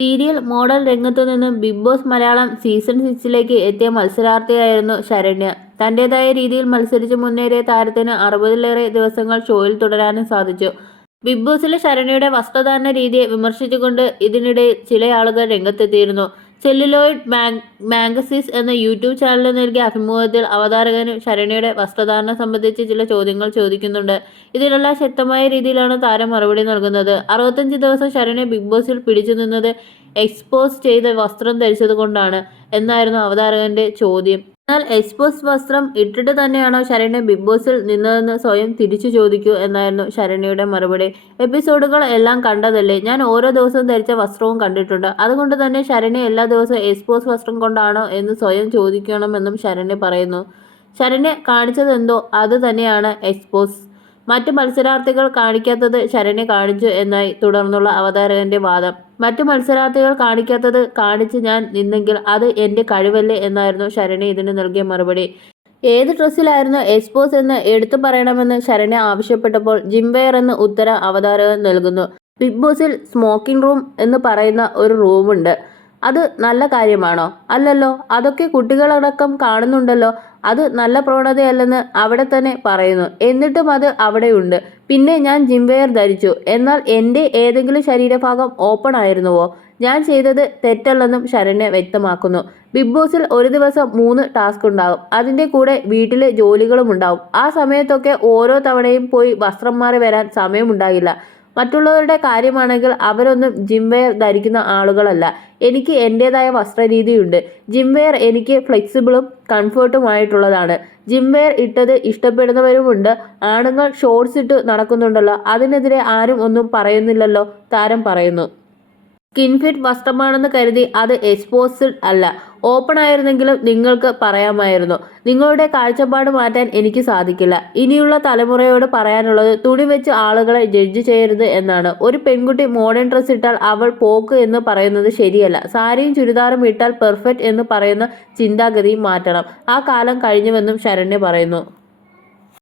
Serial model രംഗത്തു നിന്നും big boss Malayalam season 6ലേക്ക് എത്തിയ മത്സരാർത്ഥിയായിരുന്നു ശരണ്യ. തന്റേതായ രീതിയിൽ മത്സരിച്ച് മുന്നേറിയ താരത്തിന് 60ലേറെ ദിവസങ്ങൾ ഷോയിൽ തുടരാനും സാധിച്ചു. ബിഗ് ബോസിലെ ശരണ്യയുടെ വസ്ത്രധാരണ രീതിയെ വിമർശിച്ചുകൊണ്ട് ഇതിനിടെ ചില ആളുകൾ രംഗത്തെത്തിയിരുന്നു. സെല്ലുലോയിഡ് മാഗസിൻസ് എന്ന യൂട്യൂബ് ചാനലിന് നൽകിയ അഭിമുഖത്തിൽ അവതാരകന് ശരണ്യയുടെ വസ്ത്രധാരണം സംബന്ധിച്ച് ചില ചോദ്യങ്ങൾ ചോദിക്കുന്നുണ്ട്. ഇതിനെല്ലാം ശക്തമായ രീതിയിലാണ് താരം മറുപടി നൽകുന്നത്. 65 ദിവസം ശരണ്യ ബിഗ് ബോസിൽ പിടിച്ചു നിന്നത് എക്സ്പോസ് ചെയ്ത വസ്ത്രം ധരിച്ചതുകൊണ്ടാണ് എന്നായിരുന്നു അവതാരകന്റെ ചോദ്യം. എന്നാൽ എക്സ്പോസ് വസ്ത്രം ഇട്ടിട്ട് തന്നെയാണോ ശരണ്യ ബിഗ് ബോസിൽ നിന്നതെന്ന് സ്വയം തിരിച്ചു ചോദിക്കൂ എന്നായിരുന്നു ശരണ്യയുടെ മറുപടി. എപ്പിസോഡുകൾ എല്ലാം കണ്ടതല്ലേ, ഞാൻ ഓരോ ദിവസവും ധരിച്ച വസ്ത്രവും കണ്ടിട്ടുണ്ട്. അതുകൊണ്ട് തന്നെ ശരണ്യ എല്ലാ ദിവസവും എക്സ്പോസ് വസ്ത്രം കൊണ്ടാണോ എന്ന് സ്വയം ചോദിക്കണമെന്നും ശരണ്യ പറയുന്നു. ശരണ്യ കാണിച്ചതെന്തോ അത് തന്നെയാണ് എക്സ്പോസ്. മറ്റു മത്സരാർത്ഥികൾ കാണിക്കാത്തത് ശരണ്യ കാണിച്ചു എന്നായി തുടർന്നുള്ള അവതാരകന്റെ വാദം. മറ്റു മത്സരാർത്ഥികൾ കാണിക്കാത്തത് കാണിച്ച് ഞാൻ നിന്നെങ്കിൽ അത് എന്റെ കഴിവല്ലേ എന്നായിരുന്നു ശരണ്യ ഇതിന് നൽകിയ മറുപടി. ഏത് ഡ്രസ്സിലായിരുന്നു എക്സ്പോസ് എന്ന് എടുത്തു പറയണമെന്ന് ശരണ്യ ആവശ്യപ്പെട്ടപ്പോൾ ജിംവെയർ എന്ന് ഉത്തരം അവതാരകൻ നൽകുന്നു. ബിഗ് ബോസിൽ സ്മോക്കിംഗ് റൂം എന്ന് പറയുന്ന ഒരു റൂമുണ്ട്. അത് നല്ല കാര്യമാണോ? അല്ലല്ലോ, അതൊക്കെ കുട്ടികളടക്കം കാണുന്നുണ്ടല്ലോ. അത് നല്ല പ്രവണതയല്ലെന്ന് അവിടെ തന്നെ പറയുന്നു. എന്നിട്ടും അത് അവിടെയുണ്ട്. പിന്നെ ഞാൻ ജിംവെയർ ധരിച്ചു. എന്നാൽ എൻ്റെ ഏതെങ്കിലും ശരീരഭാഗം ഓപ്പൺ ആയിരുന്നുവോ? ഞാൻ ചെയ്തത് തെറ്റല്ലെന്നും ശരണ്യ വ്യക്തമാക്കുന്നു. ബിഗ് ബോസിൽ ഒരു ദിവസം 3 ടാസ്ക് ഉണ്ടാകും. അതിൻ്റെ കൂടെ വീട്ടിലെ ജോലികളും ഉണ്ടാവും. ആ സമയത്തൊക്കെ ഓരോ തവണയും പോയി വസ്ത്രം മാറി വരാൻ സമയമുണ്ടാകില്ല. മറ്റുള്ളവരുടെ കാര്യമാണെങ്കിൽ അവരൊന്നും ജിംവെയർ ധരിക്കുന്ന ആളുകളല്ല. എനിക്ക് എൻ്റേതായ വസ്ത്രരീതിയുണ്ട്. ജിംവെയർ എനിക്ക് ഫ്ലെക്സിബിളും കംഫർട്ടുമായിട്ടുള്ളതാണ്. ജിംവെയർ ഇട്ടത് ഇഷ്ടപ്പെടുന്നവരുമുണ്ട്. ആണുങ്ങൾ ഷോർട്സ് ഇട്ട് നടക്കുന്നുണ്ടല്ലോ, അതിനെതിരെ ആരും ഒന്നും പറയുന്നില്ലല്ലോ, താരം പറയുന്നു. സ്കിൻ ഫിറ്റ് വസ്ത്രമാണെന്ന് കരുതി അത് എക്സ്പോസ്ഡ് അല്ല. ഓപ്പൺ ആയിരുന്നെങ്കിലും നിങ്ങൾക്ക് പറയാമായിരുന്നു. നിങ്ങളുടെ കാഴ്ചപ്പാട് മാറ്റാൻ എനിക്ക് സാധിക്കില്ല. ഇനിയുള്ള തലമുറയോട് പറയാനുള്ളത് തുണി വെച്ച് ആളുകളെ ജഡ്ജ് ചെയ്യരുത് എന്നാണ്. ഒരു പെൺകുട്ടി മോഡേൺ ഡ്രസ് ഇട്ടാൽ അവൾ പോക്ക് എന്ന് പറയുന്നത് ശരിയല്ല. സാരിയും ചുരിദാറും ഇട്ടാൽ പെർഫെക്റ്റ് എന്ന് പറയുന്ന ചിന്താഗതി മാറ്റണം. ആ കാലം കഴിഞ്ഞുവെന്നും ശരണ്യ പറയുന്നു.